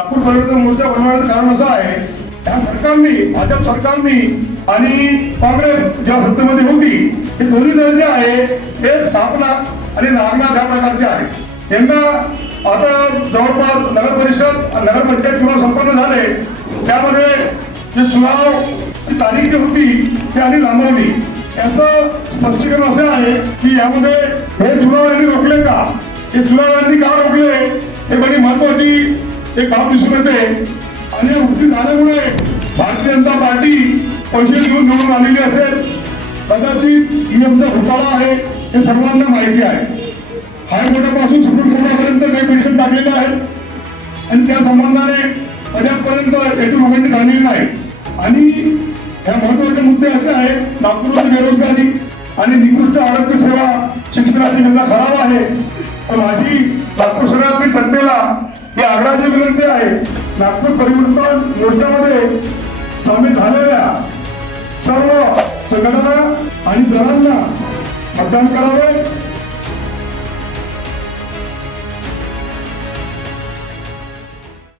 नागपूर परिवर्तन मोर्चा बनवण्याचं कारण असं आहे, त्या सरकारने, भाजप सरकारने आणि काँग्रेस जेव्हा सत्तेमध्ये होती, हे दोन्ही दल जे आहे हे सापनाथ आणि नागनाथ या प्रकारचे आहे. यंदा आता जवळपास नगर परिषद आणि नगरपंचायत चुनाव संपन्न झाले, त्यामध्ये जे चुनाव तारीख जी होती ती आधी लांबवली. याचं स्पष्टीकरण असे आहे की यामध्ये हे चुनाव यांनी रोखले का, हे चुनाव यांनी का रोखले हे बरी महत्वाची एक बाब दिसून येते. आणि उशी झाल्यामुळे भारतीय जनता पार्टी पैसे घेऊन निवडून आलेली असेल, कदाचित नियमचा घोटाळा आहे हे सर्वांना माहिती आहे. हायकोर्टापासून सुप्रीम कोर्टापर्यंत काही पिटिशन टाकलेले आहेत आणि त्या संबंधाने अद्यापपर्यंत याची उघडणी झालेली नाही. आणि ह्या महत्वाचे मुद्दे असे आहेत, नागपूरची बेरोजगारी आणि निकृष्ट आरोग्य सेवा शिक्षणाची निंदा खराब आहे. तर माझी नागपूर शहरातील जनतेला ही आग्रहाची विनंती आहे, नागपूर परिवर्तन मोर्चामध्ये सामील झालेल्या सर्व संघटना आणि दलांना मतदान करावे.